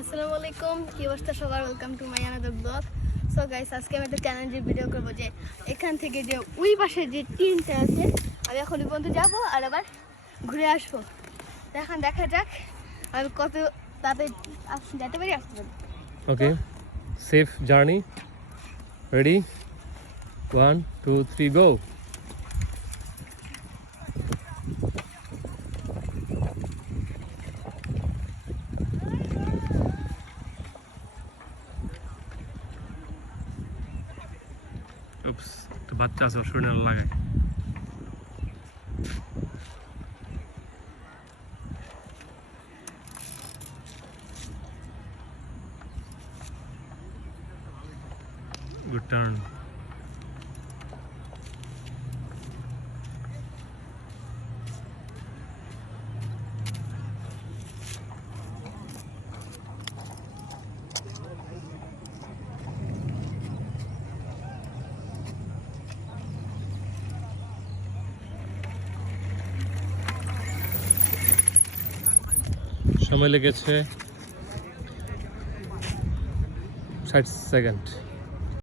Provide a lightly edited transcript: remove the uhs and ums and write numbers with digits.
আসসালামু আলাইকুম, কি অবস্থা সবার? Welcome to my another blog. So guys, আজকে আমি একটা চ্যালেঞ্জের ভিডিও করবো যে এখান থেকে যে ওই পাশে যে টিনটা আছে আমি এখন ওই পর্যন্ত যাবো আর আবার ঘুরে আসবো। তো এখন দেখা যাক আমি কত তাড়াতাড়ি যেতে পারি, আসতে পারি। Okay, safe journey. Ready? 1, 2, 3, go. Oops, তো বাচ্চা আছে শরীরে লাগায়। Good turn. সময় লেগেছে 60 সেকেন্ড।